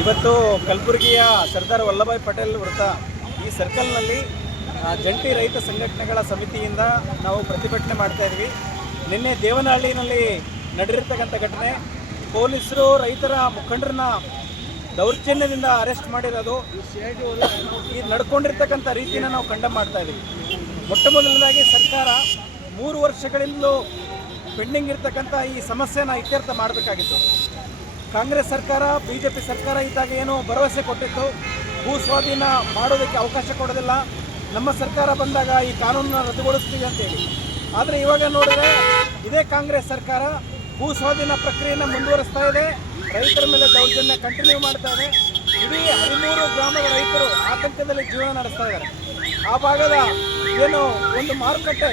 ಇವತ್ತು ಕಲಬುರಗಿಯ ಸರ್ದಾರ್ ವಲ್ಲಭಾಯ್ ಪಟೇಲ್ ವೃತ್ತ ಈ ಸರ್ಕಲ್ನಲ್ಲಿ ಜಂಟಿ ರೈತ ಸಂಘಟನೆಗಳ ಸಮಿತಿಯಿಂದ ನಾವು ಪ್ರತಿಭಟನೆ ಮಾಡ್ತಾ ಇದ್ವಿ. ನಿನ್ನೆ ದೇವನಹಳ್ಳಿನಲ್ಲಿ ನಡೆದಿರ್ತಕ್ಕಂಥ ಘಟನೆ, ಪೊಲೀಸರು ರೈತರ ಮುಖಂಡರನ್ನ ದೌರ್ಜನ್ಯದಿಂದ ಅರೆಸ್ಟ್ ಮಾಡಿರೋದು, ಈ ನಡ್ಕೊಂಡಿರ್ತಕ್ಕಂಥ ರೀತಿನ ನಾವು ಕಂಡಮ್ ಮಾಡ್ತಾ ಇದ್ದೀವಿ. ಮೊಟ್ಟ ಮೊದಲನೇದಾಗಿ ಸರ್ಕಾರ 3 ವರ್ಷಗಳಿಂದಲೂ ಪೆಂಡಿಂಗ್ ಇರ್ತಕ್ಕಂಥ ಈ ಸಮಸ್ಯೆನ ಇತ್ಯರ್ಥ ಮಾಡಬೇಕಾಗಿತ್ತು. ಕಾಂಗ್ರೆಸ್ ಸರ್ಕಾರ, ಬಿಜೆಪಿ ಸರ್ಕಾರ ಇದ್ದಾಗ ಏನು ಭರವಸೆ ಕೊಟ್ಟಿತ್ತು, ಭೂ ಸ್ವಾಧೀನ ಮಾಡೋದಕ್ಕೆ ಅವಕಾಶ ಕೊಡೋದಿಲ್ಲ, ನಮ್ಮ ಸರ್ಕಾರ ಬಂದಾಗ ಈ ಕಾನೂನನ್ನು ರದ್ದುಗೊಳಿಸ್ತೀವಿ ಅಂತೇಳಿ. ಆದರೆ ಇವಾಗ ನೋಡಿದ್ರೆ ಇದೇ ಕಾಂಗ್ರೆಸ್ ಸರ್ಕಾರ ಭೂ ಸ್ವಾಧೀನ ಪ್ರಕ್ರಿಯೆಯನ್ನು ಮುಂದುವರಿಸ್ತಾ ಇದೆ, ರೈತರ ಮೇಲೆ ದೌರ್ಜನ್ಯ ಕಂಟಿನ್ಯೂ ಮಾಡ್ತಾ ಇದೆ. ಇಡೀ 13 ಗ್ರಾಮದ ರೈತರು ಆತಂಕದಲ್ಲಿ ಜೀವನ ನಡೆಸ್ತಾ ಇದ್ದಾರೆ. ಆ ಭಾಗದ ಏನು ಒಂದು ಮಾರುಕಟ್ಟೆ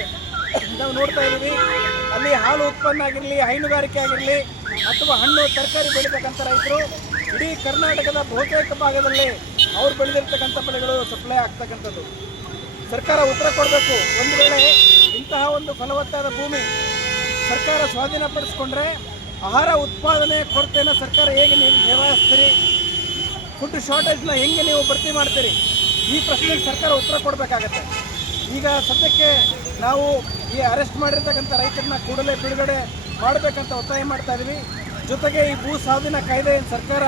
ನಾವು ನೋಡ್ತಾ ಇದ್ದೀವಿ, ಅಲ್ಲಿ ಹಾಲು ಉತ್ಪನ್ನ ಆಗಿರಲಿ, ಹೈನುಗಾರಿಕೆ ಆಗಿರಲಿ ಅಥವಾ ಹಣ್ಣು ತರಕಾರಿ ಬೆಳೀತಕ್ಕಂಥ ರೈತರು ಇಡೀ ಕರ್ನಾಟಕದ ಬಹುತೇಕ ಭಾಗದಲ್ಲಿ ಅವ್ರು ಬೆಳೆದಿರ್ತಕ್ಕಂಥ ಬೆಳೆಗಳು ಸಪ್ಲೈ ಆಗ್ತಕ್ಕಂಥದ್ದು. ಸರ್ಕಾರ ಉತ್ತರ ಕೊಡಬೇಕು. ಒಂದು ವೇಳೆ ಇಂತಹ ಒಂದು ಫಲವತ್ತಾದ ಭೂಮಿ ಸರ್ಕಾರ ಸ್ವಾಧೀನಪಡಿಸ್ಕೊಂಡ್ರೆ ಆಹಾರ ಉತ್ಪಾದನೆ ಕೊರತೆಯನ್ನು ಸರ್ಕಾರ ಹೇಗೆ ನೀವು ನಿರ್ವಹಿಸ್ತೀರಿ, ಫುಡ್ ಶಾರ್ಟೇಜ್ನ ಹೆಂಗೆ ನೀವು ಭರ್ತಿ ಮಾಡ್ತೀರಿ, ಈ ಪ್ರಶ್ನೆಗೆ ಸರ್ಕಾರ ಉತ್ತರ ಕೊಡಬೇಕಾಗತ್ತೆ. ಈಗ ಸದ್ಯಕ್ಕೆ ನಾವು ಈ ಅರೆಸ್ಟ್ ಮಾಡಿರ್ತಕ್ಕಂಥ ರೈತರನ್ನ ಕೂಡಲೇ ಬಿಡುಗಡೆ ಮಾಡಬೇಕಂತ ಒತ್ತಾಯ ಮಾಡ್ತಾ ಇದ್ದೀವಿ. ಜೊತೆಗೆ ಈ ಭೂ ಸ್ವಾಧೀನ ಕಾಯ್ದೆ ಸರ್ಕಾರ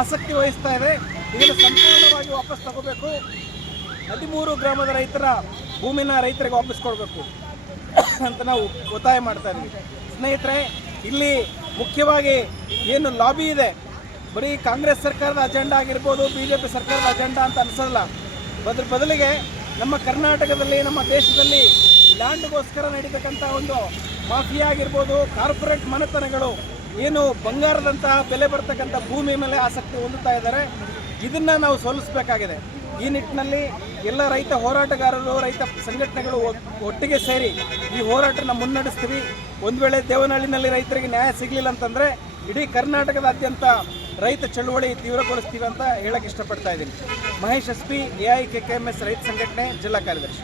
ಆಸಕ್ತಿ ವಹಿಸ್ತಾ ಇದೆ, ಇದನ್ನು ಸಂಪೂರ್ಣವಾಗಿ ವಾಪಸ್ ತಗೋಬೇಕು. 13 ಗ್ರಾಮದ ರೈತರ ಭೂಮಿನ ರೈತರಿಗೆ ವಾಪಸ್ ಕೊಡಬೇಕು ಅಂತ ನಾವು ಒತ್ತಾಯ ಮಾಡ್ತಾ ಇದ್ದೀವಿ. ಸ್ನೇಹಿತರೆ, ಇಲ್ಲಿ ಮುಖ್ಯವಾಗಿ ಏನು ಲಾಬಿ ಇದೆ, ಬರೀ ಕಾಂಗ್ರೆಸ್ ಸರ್ಕಾರದ ಅಜೆಂಡಾ ಆಗಿರ್ಬೋದು, ಬಿಜೆಪಿ ಸರ್ಕಾರದ ಅಜೆಂಡಾ ಅಂತ ಅನಿಸಲ್ಲ. ಬದಲಿಗೆ ನಮ್ಮ ಕರ್ನಾಟಕದಲ್ಲಿ, ನಮ್ಮ ದೇಶದಲ್ಲಿ ಲ್ಯಾಂಡ್ಗೋಸ್ಕರ ನಡೀತಕ್ಕಂಥ ಒಂದು ಮಾಫಿಯಾ ಆಗಿರ್ಬೋದು, ಕಾರ್ಪೊರೇಟ್ ಮನೆತನಗಳು ಏನು ಬಂಗಾರದಂತಹ ಬೆಲೆ ಬರ್ತಕ್ಕಂಥ ಭೂಮಿ ಮೇಲೆ ಆಸಕ್ತಿ ಹೊಂದುತ್ತಾ ಇದ್ದಾರೆ. ಇದನ್ನು ನಾವು ಸೋಲಿಸಬೇಕಾಗಿದೆ. ಈ ನಿಟ್ಟಿನಲ್ಲಿ ಎಲ್ಲ ರೈತ ಹೋರಾಟಗಾರರು, ರೈತ ಸಂಘಟನೆಗಳು ಒಟ್ಟಿಗೆ ಸೇರಿ ಈ ಹೋರಾಟನ ಮುನ್ನಡೆಸ್ತೀವಿ. ಒಂದು ವೇಳೆ ದೇವನಹಳ್ಳಿನಲ್ಲಿ ರೈತರಿಗೆ ನ್ಯಾಯ ಸಿಗಲಿಲ್ಲ ಅಂತಂದರೆ ಇಡೀ ಕರ್ನಾಟಕದಾದ್ಯಂತ ರೈತ ಚಳುವಳಿ ತೀವ್ರಗೊಳಿಸ್ತೀವಿ ಅಂತ ಹೇಳಕ್ಕೆ ಇಷ್ಟಪಡ್ತಾ ಇದ್ದೀನಿ. ಮಹೇಶ್ SP, AIKKMS ರೈತ ಸಂಘಟನೆ ಜಿಲ್ಲಾ ಕಾರ್ಯದರ್ಶಿ.